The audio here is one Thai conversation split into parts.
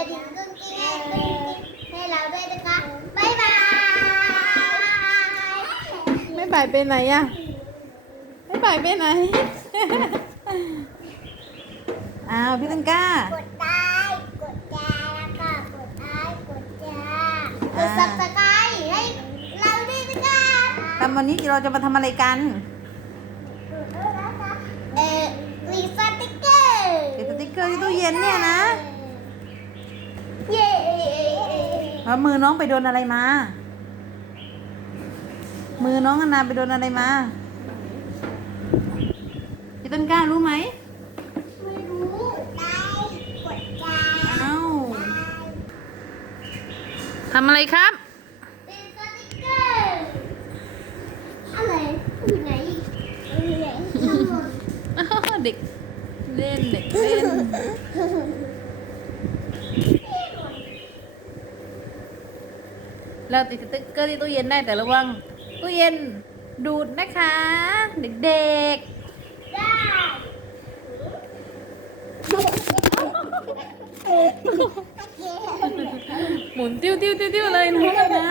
ระดิ่งกุ้งกิ้งให้กุ้งกิ้งให้เราด้วยนะคะบ๊ายบายไม่บ่ายไปไหนอะไม่บ่ายไปไหน อ้าวพี่ตังก้ากดไลค์กดแชร์แล้วก็กดไลค์กดแชร์กดซับสไครต์ให้เราด้วยนะคะแต่วันนี้เราจะมาทำอะไรกันเอ่อรีสติ๊กเกอร์ติดสติ๊กเกอร์ที่ตู้เย็นเนี่ยนะ เย้ แล้วมือน้องไปโดนอะไรมา มือน้องอนาไปโดนอะไรมาพี่ต้นกล้ารู้ไหมไม่รู้ไลค์กดแชร์อ้าวทำอะไรครับ เป็นสติ๊กเกอร์อะไรอยู่ไหนอยู่ไหนทั้งหมดเด็กเล่นเด็กเล่น เราติดสติ๊กเกอร์ที่ตู้เย็นได้แต่ระวังตู้เย็นดูดนะคะ เด็กๆหมุนติ้วติ้วติ้วติ้วเลยน้องนะ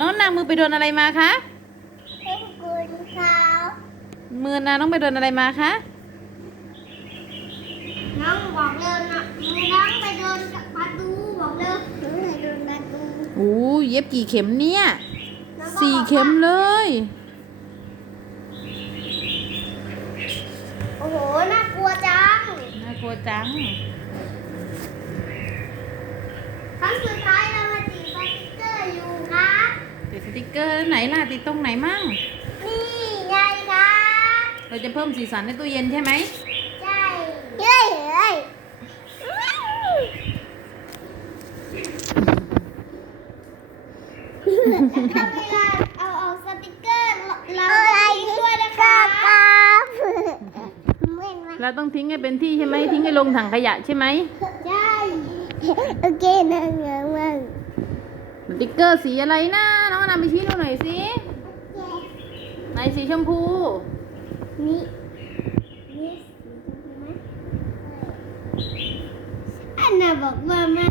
น้องนางมือไปโดนอะไรมาคะมือนาน้องไปโดนอะไรมาคะน้องบอกเร็วนะน้องไปโดน บอกเร็วน้องไปโดนประตูโอ้ยเย็บกี่เข็มเนี่ยน้องก็สี่บอกว่าเข็มเลย โอ้โห น่ากลัวจัง น่ากลัวจัง ครั้งสุดท้ายเรามาติดสติ๊กเกอร์อยู่ครับติดสติ๊กเกอร์ไหนล่ะติดตรงไหนมั่ง นี่ไงครับ เราจะเพิ่มสีสันในตู้เย็นใช่ไหม ใช่เฮ้ยเฮ้ย ถ้าเวลาเอาเอาสติ๊กเกอร์เราทิ้งด้วยนะคะเราต้องทิ้งให้เป็นที่ใช่ไหมทิ้งให้ลงถังขยะใช่ไหมใช่โอเคนะเงี้ยมึงสติ๊กเกอร์สีอะไรนะน้องอนาไปชี้ดูหน่อยสิไหนสีชมพูนี่นี่ไหมอันน่ะบอกว่าไม่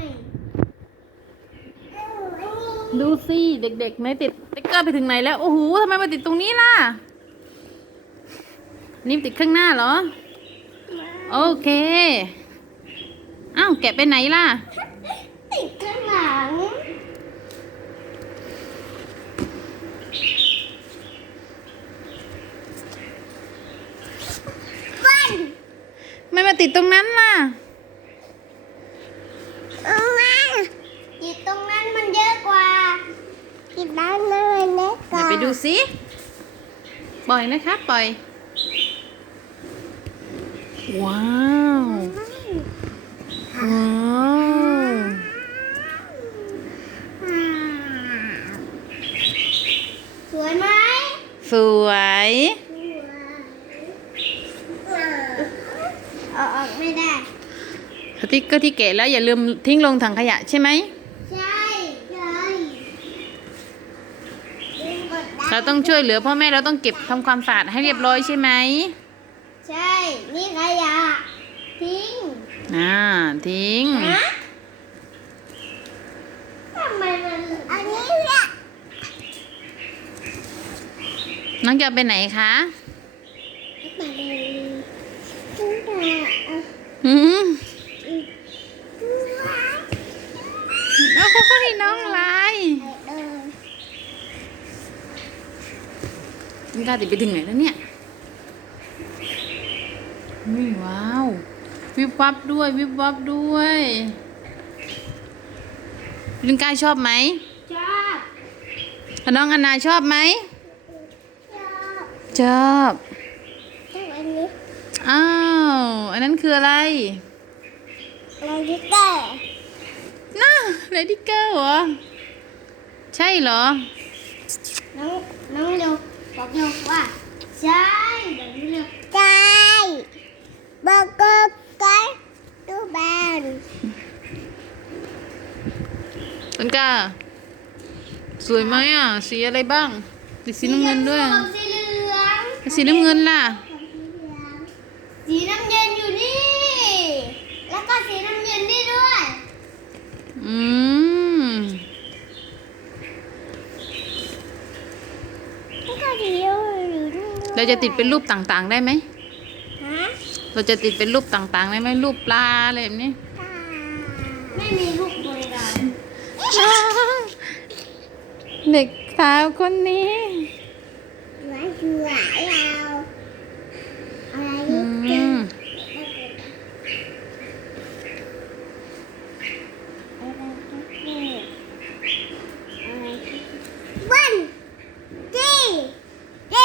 ดูสิเด็กๆไหนติดสติ๊กเกอร์ไปถึงไหนแล้ว โอ้โหทำไมมาติดตรงนี้ล่ะ นี่ติดข้างหน้าเหรอ โอเค อ้าวแกะไปไหนล่ะ ติดข้างหลังฟันไม่มาติดตรงนั้นล่ะติดตรงนั้นมันเยอะกว่า ติดด้านนั้นมันเล็กกเดี๋ยวว่าไปดูสิปล่อยนะครับปล่อย ว้าว ว้าว สวยไหมสวย เอาออกไม่ได้ สติ๊กเกอร์ที่แกะแล้วอย่าลืมทิ้งลงถังขยะใช่ไหม ใช่ใช่ดึงกดได้ เราต้องช่วยเหลือพ่อแม่เราต้องเก็บทำความสะอาดให้เรียบร้อยใช่ไหมใช่ นี่ขยะทิ้งอ่าทิ้งฮะทำไมมันอันนี้เนี่ยน้องจะเอาไปไหนคะมาเลยตั้งแต่เอาหืมโอ้ยน้องลาย เออ มันกล้าติดไปถึงไหนแล้วเนี่ยอุ้ยว้าว วิบวับด้วย วิบวับด้วยลิงกายชอบไหมชอบแล้วน้องอันนาชอบไหมชอบชอบต้องอันนี้อ้าวอันนั้นคืออะไรอะไรที่แก่น่าเลดี้เกิลเหรอ ใช่เหรอ น้องน้องเร็ว บอกโยกว่าใช่เดียวใช่บอกก็ไตู้แบนตันกาสวยไหมอะ สีอะไรบ้างสีน้ำเงินด้วยสีเหลืองสีน้ำเงินล่ะ สีน้ำเงินอยู่นี่ แล้วก็สีน้ำเงินนี่ด้วย อืม เราจะติดเป็นรูปต่างๆ ได้ไหม ฮะเราจะติดเป็นรูปต่างๆ ได้ไหมรูปปลาอะไรแบบนี้ ไม่มีลูกบริการเด็กสาวคนนี้ไว้คือหลายเราอะไร อื นี่ ม วันจีเอ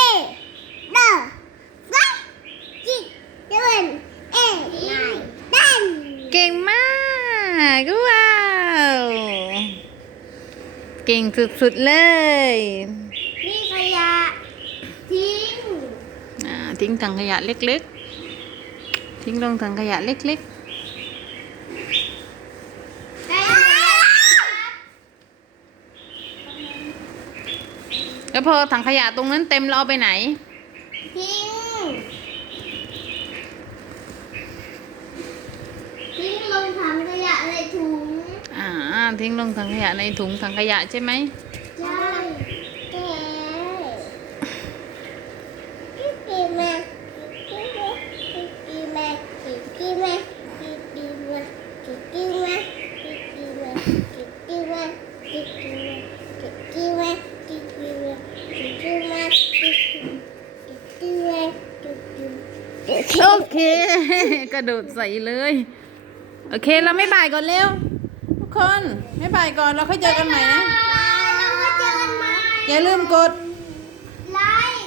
เดอวัจีเดินเอ็นไนดัน เก่งมากว้าว เก่งสุดๆเลย นี่ขยะทิ้งอ่าทิ้งถังขยะเล็กๆ ทิ้งลงถังขยะเล็กได้แล้วๆแล้วพอถังขยะตรงนั้นเต็มเราเอาไปไหน ทิ้งทิ้งลงถังขยะในถุง อ่า ทิ้งลงถังขยะในถุงถังขยะใช่ไหมใช่แกกินมากินมากินมากินมากินมากินมากินมากินมากินมากินมากินมากินมากินมากินมากินมากินมากินมาโอเค กระโดดใส่เลย โอเค เราไม่บ่ายก่อนเร็วทุก คนไม่บ่ายก่อนเราค่อยเจอกันใหม่นะแล้วก็เจอกันใหม่อย่าลืมกดไลค์